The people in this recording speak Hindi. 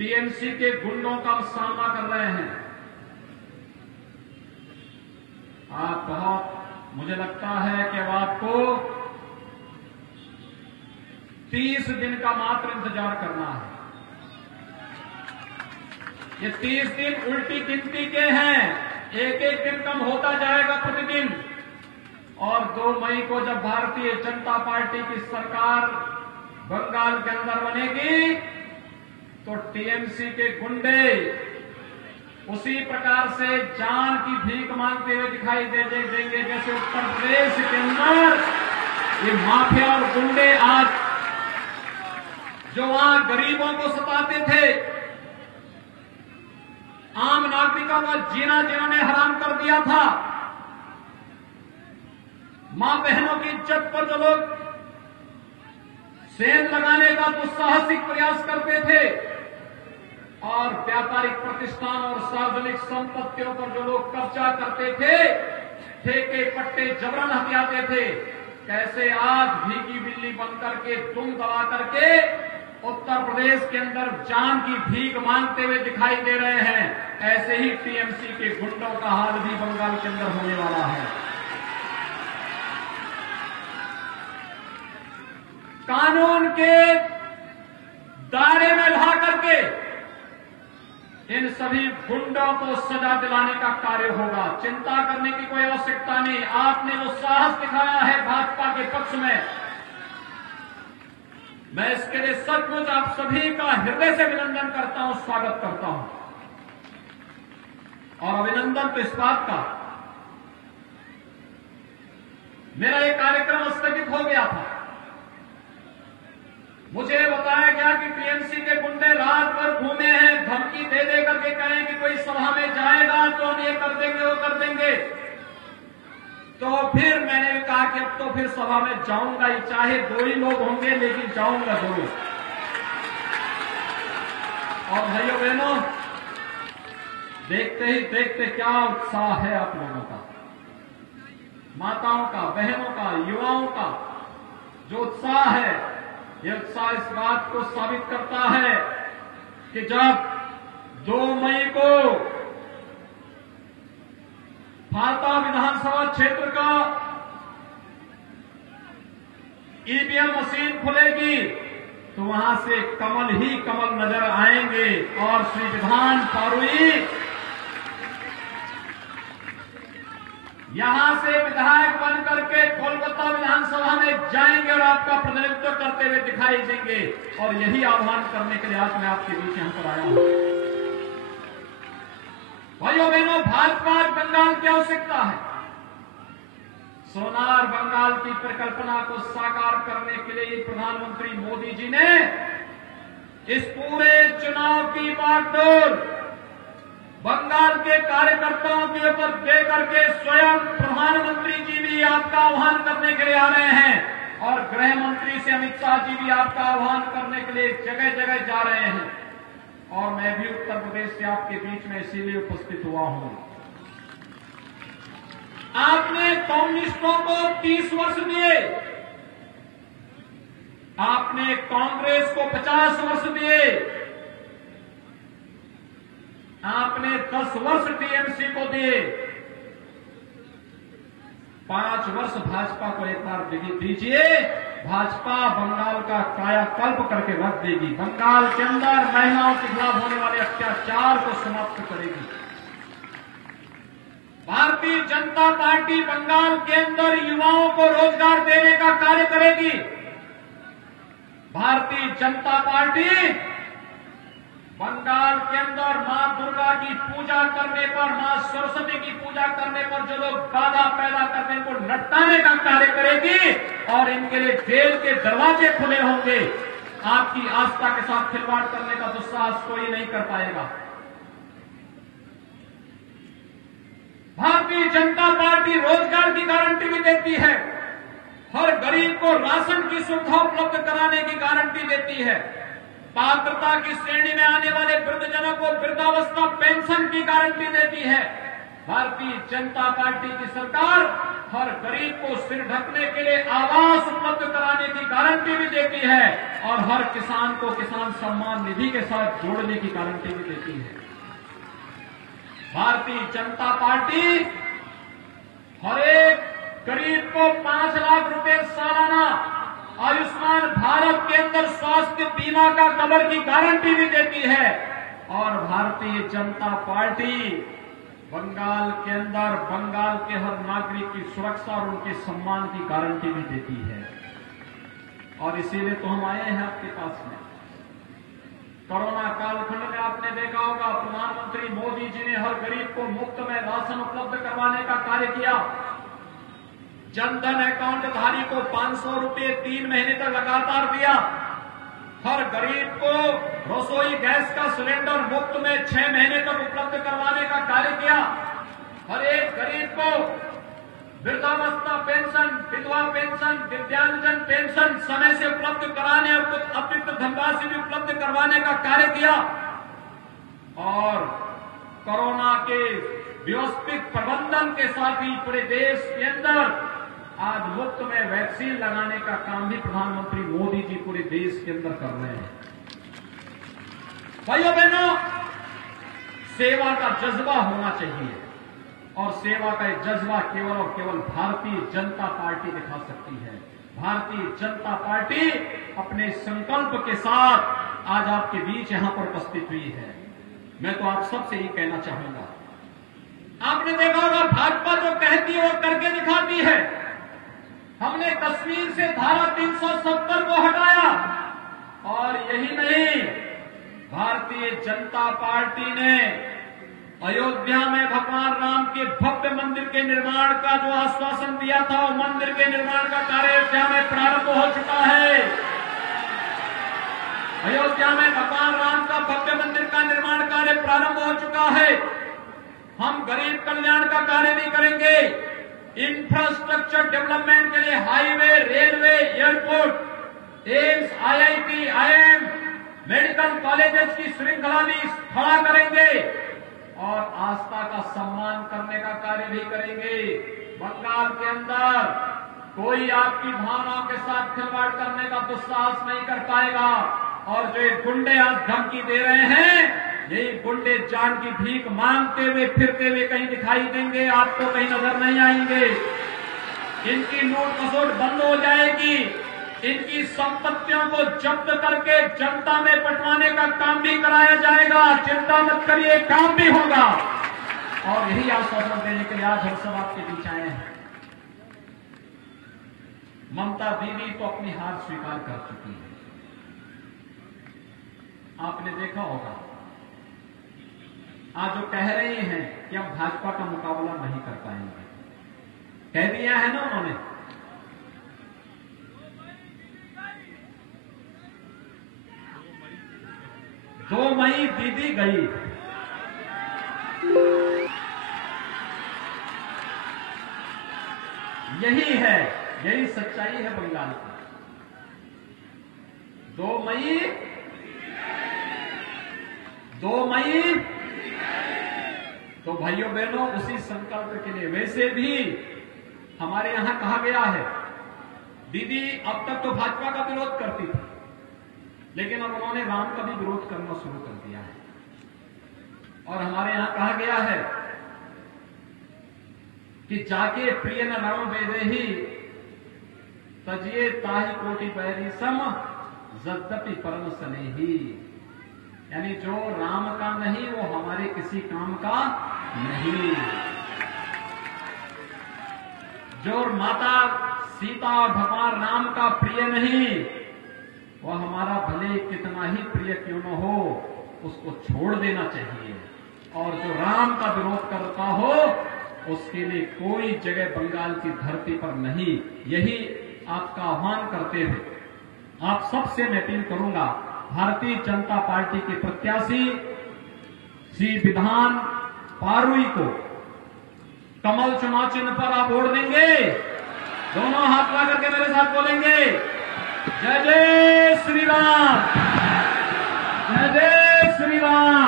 टीएमसी के गुंडों का सामना कर रहे हैं। आप बहुत, मुझे लगता है कि अब आपको 30 दिन का मात्र इंतजार करना है। ये 30 दिन उल्टी गिनती के हैं, एक एक दिन कम होता जाएगा प्रतिदिन। और 2 मई को जब भारतीय जनता पार्टी की सरकार बंगाल के अंदर बनेगी तो टीएमसी के गुंडे उसी प्रकार से जान की भीख मांगते हुए दिखाई देंगे जैसे उत्तर प्रदेश के अंदर ये माफिया और गुंडे आज जो वहां गरीबों को सताते थे, आम नागरिकों का जीना जिन्होंने हराम कर दिया था, मां बहनों की इज्जत पर जो लोग सेंध लगाने का दुस्साहसिक प्रयास करते थे और व्यापारिक प्रतिष्ठान और सार्वजनिक संपत्तियों पर जो लोग कब्जा करते थे, ठेके पट्टे जबरन हथियाते थे, कैसे आज भीगी बिल्ली बनकर के दुम दबा करके उत्तर प्रदेश के अंदर जान की भीख मांगते हुए दिखाई दे रहे हैं, ऐसे ही टीएमसी के गुंडों का हाल भी बंगाल के अंदर होने वाला है। कानून के दायरे में ला करके इन सभी गुंडों को सजा दिलाने का कार्य होगा। चिंता करने की कोई आवश्यकता नहीं। आपने जो साहस दिखाया है भाजपा के पक्ष में, मैं इसके लिए सचमुच आप सभी का हृदय से अभिनंदन करता हूं, स्वागत करता हूं। और अभिनंदन तो इस बात का, मेरा एक कार्यक्रम स्थगित हो गया था। मुझे बताया गया कि टीएमसी के गुंडे रात भर घूमे हैं, धमकी दे दे करके कहें कि कोई सभा में जाएगा तो हम ये कर देंगे वो कर देंगे। तो फिर मैंने कहा कि अब तो फिर सभा में जाऊंगा ही, चाहे 2 ही लोग होंगे लेकिन जाऊंगा जरूर। और भाइयों बहनों, देखते ही देखते क्या उत्साह है आप लोगों का, माताओं का, बहनों का, युवाओं का जो उत्साह है, यह उत्साह इस बात को साबित करता है कि जब 2 मई को फालता विधानसभा क्षेत्र का ईवीएम मशीन खुलेगी तो वहां से कमल ही कमल नजर आएंगे और श्री विधान फारूई यहां से विधायक बन करके कोलकाता विधानसभा में जाएंगे और आपका प्रतिनिधित्व करते हुए दिखाई देंगे। और यही आह्वान करने के लिए आज मैं आपके बीच यहां पर आया हूं। भाइयों बहनों, भाजपा बंगाल की आवश्यकता है। सोनार बंगाल की परिकल्पना को साकार करने के लिए प्रधानमंत्री मोदी जी ने इस पूरे चुनाव की बागडोर बंगाल के कार्यकर्ताओं के ऊपर दे करके स्वयं प्रधानमंत्री जी भी आपका आह्वान करने के लिए आ रहे हैं और गृह मंत्री से अमित शाह जी भी आपका आह्वान करने के लिए जगह जगह जा रहे हैं। और मैं भी उत्तर प्रदेश से आपके बीच में इसीलिए उपस्थित हुआ हूं। आपने कम्युनिस्टों को 30 वर्ष दिए, आपने कांग्रेस को 50 वर्ष दिए, आपने 10 वर्ष टीएमसी को दिए, 5 वर्ष भाजपा को एक बार दीजिए। भाजपा बंगाल का कायाकल्प करके रख देगी, बंगाल के अंदर महिलाओं के खिलाफ होने वाले अत्याचार को समाप्त करेगी। भारतीय जनता पार्टी बंगाल के अंदर युवाओं को रोजगार देने का कार्य करेगी। भारतीय जनता पार्टी बंगाल के अंदर मां दुर्गा की पूजा करने पर, मां सरस्वती की पूजा करने पर जो लोग बाधा पैदा करने को निपटाने का कार्य करेगी और इनके लिए जेल के दरवाजे खुले होंगे। आपकी आस्था के साथ खिलवाड़ करने का दुस्साहस कोई नहीं कर पाएगा। भारतीय जनता पार्टी रोजगार की गारंटी भी देती है, हर गरीब को राशन की सुविधा उपलब्ध कराने की गारंटी देती है, पात्रता की श्रेणी में आने वाले वृद्धजनों को वृद्धावस्था पेंशन की गारंटी देती है। भारतीय जनता पार्टी की सरकार हर गरीब को सिर ढकने के लिए आवास उपलब्ध कराने की गारंटी भी देती है और हर किसान को किसान सम्मान निधि के साथ जोड़ने की गारंटी भी देती है। भारतीय जनता पार्टी हर एक गरीब को 5 लाख रुपए सालाना आयुष्मान भारत के अंदर स्वास्थ्य बीमा का कवर की गारंटी भी देती है और भारतीय जनता पार्टी बंगाल के अंदर बंगाल के हर नागरिक की सुरक्षा और उनके सम्मान की गारंटी भी देती है। और इसीलिए तो हम आए हैं आपके पास में। कोरोना कालखंड में आपने देखा होगा प्रधानमंत्री मोदी जी ने हर गरीब को मुफ्त में राशन उपलब्ध करवाने का कार्य किया। जनधन अकाउंट धारी को 500 रुपए 3 महीने तक लगातार दिया। हर गरीब को रसोई गैस का सिलेंडर मुफ्त में 6 महीने तक उपलब्ध करवाने का कार्य किया। हर एक गरीब को वृद्धावस्था पेंशन, विधवा पेंशन, दिव्यांगजन पेंशन समय से उपलब्ध कराने और कुछ अतिरिक्त धनराशि भी उपलब्ध करवाने का कार्य किया। और कोरोना के व्यवस्थित प्रबंधन के साथ ही पूरे देश के अंदर आज मुफ्त में वैक्सीन लगाने का काम भी प्रधानमंत्री मोदी जी पूरे देश के अंदर कर रहे हैं। भाइयों बहनों, सेवा का जज्बा होना चाहिए और सेवा का एक जज्बा केवल और केवल भारतीय जनता पार्टी दिखा सकती है। भारतीय जनता पार्टी अपने संकल्प के साथ आज आपके बीच यहां पर उपस्थित हुई है। मैं तो आप सबसे ये कहना चाहूंगा, आपने देखा होगा भाजपा जो कहती है वो करके दिखाती है। हमने कश्मीर से धारा 370 को हटाया और यही नहीं, भारतीय जनता पार्टी ने अयोध्या में भगवान राम के भव्य मंदिर के निर्माण का जो आश्वासन दिया था, वो मंदिर के निर्माण का कार्य अयोध्या में प्रारंभ हो चुका है। अयोध्या में भगवान राम का भव्य मंदिर का निर्माण कार्य प्रारंभ हो चुका है। हम गरीब कल्याण का कार्य भी करेंगे। इंफ्रास्ट्रक्चर डेवलपमेंट के लिए highway, railway, airport, AIIMS, IIT, IIM, medical colleges की श्रृंखला भी खड़ा करेंगे और आस्था का सम्मान करने का कार्य भी करेंगे। बंगाल के अंदर कोई आपकी भावनाओं के साथ खिलवाड़ करने का दुस्साहस नहीं कर पाएगा और जो ये गुंडे आज धमकी दे रहे हैं, यही गुंडे जान की भीख मांगते हुए फिरते हुए कहीं दिखाई देंगे, आपको कहीं नजर नहीं आएंगे। इनकी लूट खसोट बंद हो जाएगी। इनकी संपत्तियों को जब्त करके जनता में बंटवाने का काम भी कराया जाएगा। चिंता मत करिए, काम भी होगा। और यही आश्वासन देने के लिए आज हम सब आपके बीच आए हैं। ममता दीदी तो अपनी हार स्वीकार कर चुकी है। आपने देखा होगा आज जो कह रहे हैं कि हम भाजपा का मुकाबला नहीं कर पाएंगे, कह दिया है ना उन्होंने। 2 मई दीदी गई। यही है, यही सच्चाई है बंगाल की। 2 मई तो भाइयों बहनों उसी संकल्प के लिए। वैसे भी हमारे यहां कहा गया है, दीदी अब तक तो भाजपा का विरोध करती थी, लेकिन अब उन्होंने राम का भी विरोध करना शुरू कर दिया है। और हमारे यहां कहा गया है कि जाके प्रिय न राम वेदेहि तजिए ताहि कोटि बैरी सम यद्यपि परम स्नेही। यानी जो राम का नहीं वो हमारे किसी काम का नहीं। जो माता सीता और भगवान राम का प्रिय नहीं, वह हमारा भले कितना ही प्रिय क्यों न हो, उसको छोड़ देना चाहिए। और जो राम का विरोध करता हो उसके लिए कोई जगह बंगाल की धरती पर नहीं। यही आपका आह्वान करते हुए आप सबसे मैं अपील करूंगा, भारतीय जनता पार्टी के प्रत्याशी श्री विधान पारुई को कमल चुनाव चिन्ह पर आप वोट देंगे। दोनों हाथ ला करके मेरे साथ बोलेंगे, जय जय श्री राम, जय जय श्री राम।